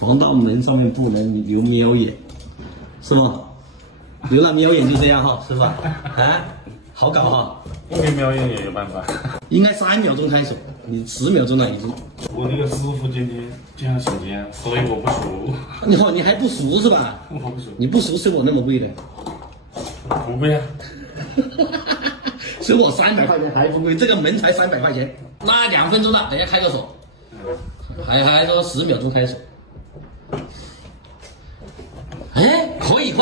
防盗门上面不能留瞄眼，是吧？留了瞄眼就这样哈，是吧？啊，好搞哈。不给瞄眼也有办法。应该3秒钟开手，你10秒钟了已经。我那个师傅今天经常请假，所以我不熟。你还不熟是吧？我不熟。你不熟收我那么贵的？不贵啊。收我300块钱还不贵，这个门才300块钱。那2分钟了，等一下开个手。还说10秒钟开手。哎，可以。